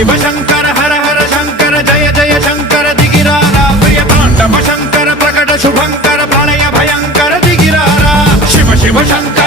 शिव शंकर हर हर शंकर जय जय शंकर दिगिरारा प्रिय तांडव शंकर प्रकट शुभंकर प्रलय भयंकर दिगिरारा शिव शिव शंकर